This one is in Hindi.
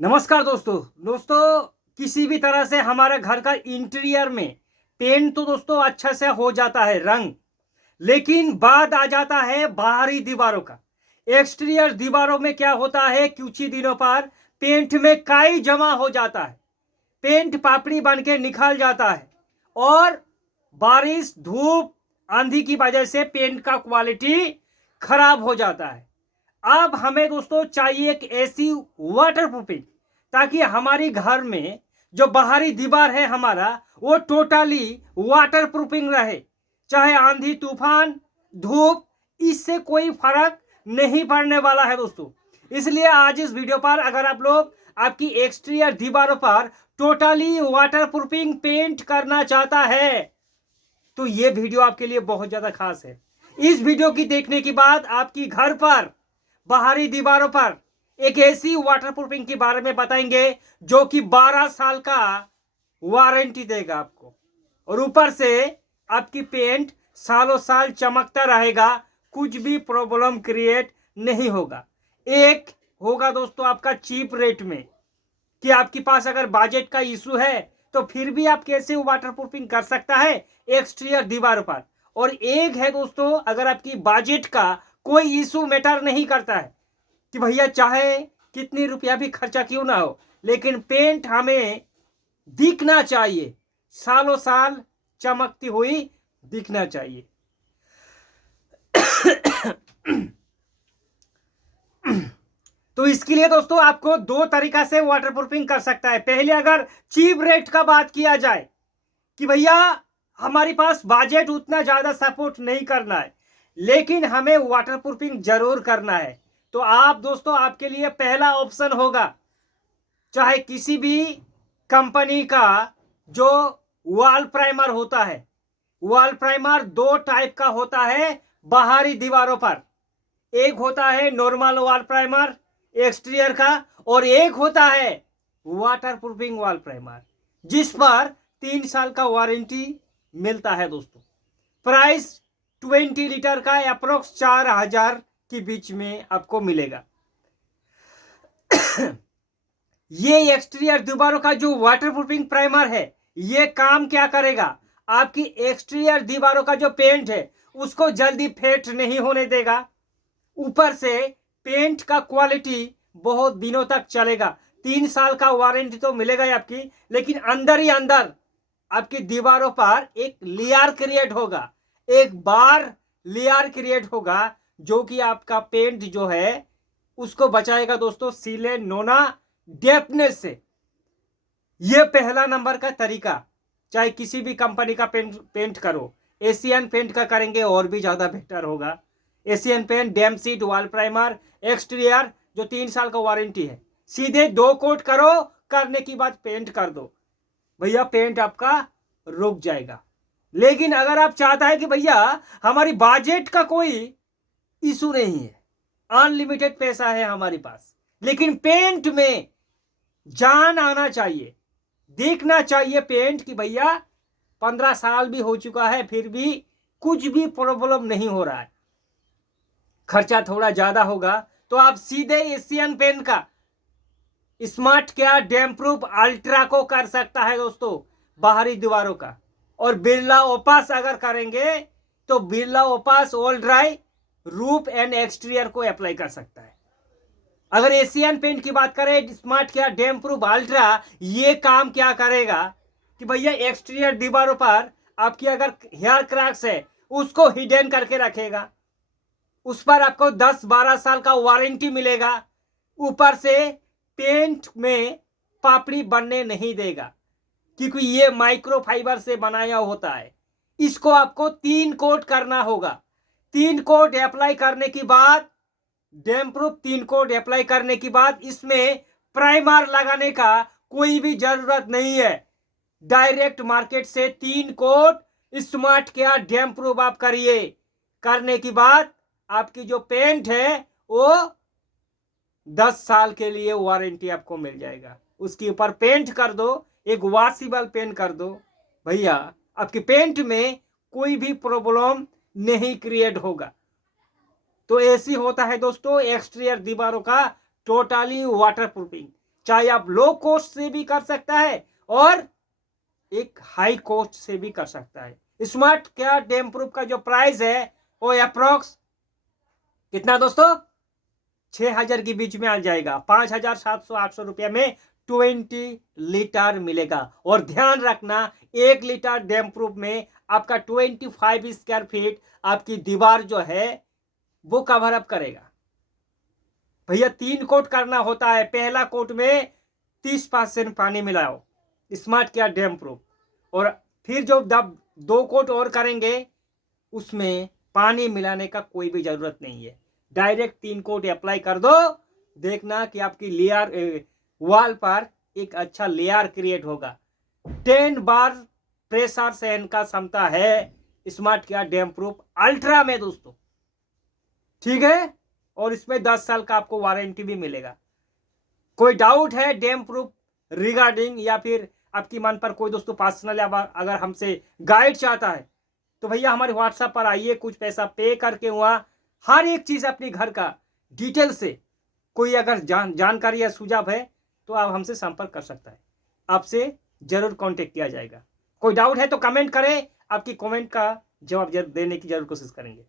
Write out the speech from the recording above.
नमस्कार दोस्तों किसी भी तरह से हमारे घर का इंटीरियर में पेंट तो दोस्तों अच्छा से हो जाता है रंग। लेकिन बात आ जाता है बाहरी दीवारों का। एक्सटीरियर दीवारों में क्या होता है, कुछ ही दिनों पर पेंट में काई जमा हो जाता है, पेंट पापड़ी बन के निकल जाता है और बारिश धूप आंधी की वजह से पेंट का क्वालिटी खराब हो जाता है। अब हमें दोस्तों चाहिए एक ऐसी वाटर प्रूफिंग ताकि हमारी घर में जो बाहरी दीवार है हमारा वो टोटली वाटर प्रूफिंग रहे। चाहे आंधी तूफान धूप इससे कोई फर्क नहीं पड़ने वाला है दोस्तों। इसलिए आज इस वीडियो पर अगर आप लोग आपकी एक्सटीरियर दीवारों पर टोटली वाटर प्रूफिंग पेंट करना चाहता है तो ये वीडियो आपके लिए बहुत ज्यादा खास है। इस वीडियो की देखने के बाद आपकी घर पर बाहरी दीवारों पर एक ऐसी वाटरप्रूफिंग के बारे में बताएंगे जो कि 12 साल का वारंटी देगा आपको, और ऊपर से आपकी पेंट सालों साल चमकता रहेगा, कुछ भी प्रॉब्लम क्रिएट नहीं होगा। एक होगा दोस्तों आपका चीप रेट में कि आपके पास अगर बजट का इशू है तो फिर भी आप कैसे वाटरप्रूफिंग कर सकता है एक्सटीरियर दीवार पर। और एक है दोस्तों अगर आपकी बजट का कोई इशू मैटर नहीं करता है कि भैया चाहे कितनी रुपया भी खर्चा क्यों ना हो लेकिन पेंट हमें दिखना चाहिए, सालों साल चमकती हुई दिखना चाहिए। तो इसके लिए दोस्तों आपको दो तरीका से वाटरप्रूफिंग कर सकता है। पहले अगर चीप रेट का बात किया जाए कि भैया हमारे पास बजट उतना ज्यादा सपोर्ट नहीं करना है लेकिन हमें वाटरप्रूफिंग जरूर करना है, तो आप दोस्तों आपके लिए पहला ऑप्शन होगा चाहे किसी भी कंपनी का जो वॉल प्राइमर होता है। वॉल प्राइमर दो टाइप का होता है बाहरी दीवारों पर, एक होता है नॉर्मल वॉल प्राइमर एक्सटीरियर का और एक होता है वाटरप्रूफिंग वॉल प्राइमर जिस पर 3 साल का वारंटी मिलता है दोस्तों। प्राइस 20 लीटर का अप्रोक्स 4000 के बीच में आपको मिलेगा। ये एक्सटीरियर दीवारों का जो वाटरप्रूफिंग प्राइमर है ये काम क्या करेगा, आपकी एक्सटीरियर दीवारों का जो पेंट है उसको जल्दी फेड नहीं होने देगा। ऊपर से पेंट का क्वालिटी बहुत दिनों तक चलेगा। 3 साल का वारंटी तो मिलेगा ही आपकी, लेकिन अंदर ही अंदर आपकी दीवारों पर एक लेयर क्रिएट होगा, एक बार लेयर क्रिएट होगा जो कि आपका पेंट जो है उसको बचाएगा दोस्तों सीले नोना डेप्थनेस से। यह पहला नंबर का तरीका, चाहे किसी भी कंपनी का पेंट करो, एशियन पेंट का करेंगे और भी ज्यादा बेहतर होगा। Asian paint damp sheath wall primer exterior जो 3 साल का वारंटी है, सीधे 2 कोट करो, करने की बाद पेंट कर दो, भैया पेंट आपका रुक जाएगा। लेकिन अगर आप चाहता है कि भैया हमारी बजट का कोई इशू नहीं है, अनलिमिटेड पैसा है हमारे पास, लेकिन पेंट में जान आना चाहिए, देखना चाहिए पेंट कि भैया 15 साल भी हो चुका है फिर भी कुछ भी प्रॉब्लम नहीं हो रहा है, खर्चा थोड़ा ज्यादा होगा तो आप सीधे एशियन पेंट का smart care damp proof ultra को कर सकता है दोस्तों बाहरी दीवारों का। और बिरला ओपास अगर करेंगे तो Birla Opus all dry roof and exterior को अप्लाई कर सकता है। अगर एशियन पेंट की बात करें smart care damp proof ultra, ये काम क्या करेगा कि भैया एक्सटीरियर दीवारों पर आपकी अगर हेयर क्रैक्स है उसको हिडन करके रखेगा, उस पर आपको 10-12 साल का वारंटी मिलेगा, ऊपर से पेंट में पापड़ी बनने नहीं देगा क्योंकि ये माइक्रो फाइबर से बनाया होता है। इसको आपको 3 कोट करना होगा। 3 कोट अप्लाई करने के बाद डैम प्रूफ 3 कोट अप्लाई करने के बाद इसमें प्राइमर लगाने का कोई भी जरूरत नहीं है, डायरेक्ट मार्केट से 3 coat smart care damp proof आप करिए। करने के बाद आपकी जो पेंट है वो 10 साल के लिए वारंटी आपको मिल जाएगा। उसके ऊपर पेंट कर दो, एक वॉशेबल पेंट कर दो, भैया आपके पेंट में कोई भी प्रॉब्लम नहीं क्रिएट होगा। तो ऐसी होता है दोस्तों एक्सटीरियर दीवारों का टोटली वाटरप्रूफिंग। चाहे आप लो कॉस्ट से भी कर सकता है और एक हाई कॉस्ट से भी कर सकता है। स्मार्ट केयर डैम प्रूफ का जो प्राइस है वो अप्रोक्स कितना दोस्तों, 6,000 के बीच में आ जाएगा। 5,700-800 रुपया में 20 लीटर मिलेगा। और ध्यान रखना 1 लीटर डैम प्रूफ में आपका 25 स्क्वायर फीट आपकी दीवार जो है वो कवर अप करेगा। भैया 3 कोट करना होता है, पहला कोट में 30% पानी मिलाओ स्मार्ट केयर डैम प्रूफ, और फिर जो 2 कोट और करेंगे उसमें पानी मिलाने का कोई भी जरूरत नहीं है, डायरेक्ट 3 कोट अप्लाई कर दो। देखना कि आपकी लेयर वॉल पर एक अच्छा लेयर क्रिएट होगा। 10 बार प्रेशर सहन का क्षमता है smart care damp proof ultra में दोस्तों, ठीक है। और इसमें 10 साल का आपको वारंटी भी मिलेगा। कोई डाउट है डैम प्रूफ रिगार्डिंग, या फिर आपकी मन पर कोई दोस्तों पर्सनल अगर हमसे गाइड चाहता है तो भैया हमारे व्हाट्सएप पर आइए, कुछ पैसा पे करके वहां हर एक चीज अपनी घर का डिटेल से कोई अगर जानकारी या सुझाव है तो आप हमसे संपर्क कर सकता है, आपसे जरूर कांटेक्ट किया जाएगा। कोई डाउट है तो कमेंट करें, आपकी कमेंट का जवाब देने की जरूर कोशिश करेंगे।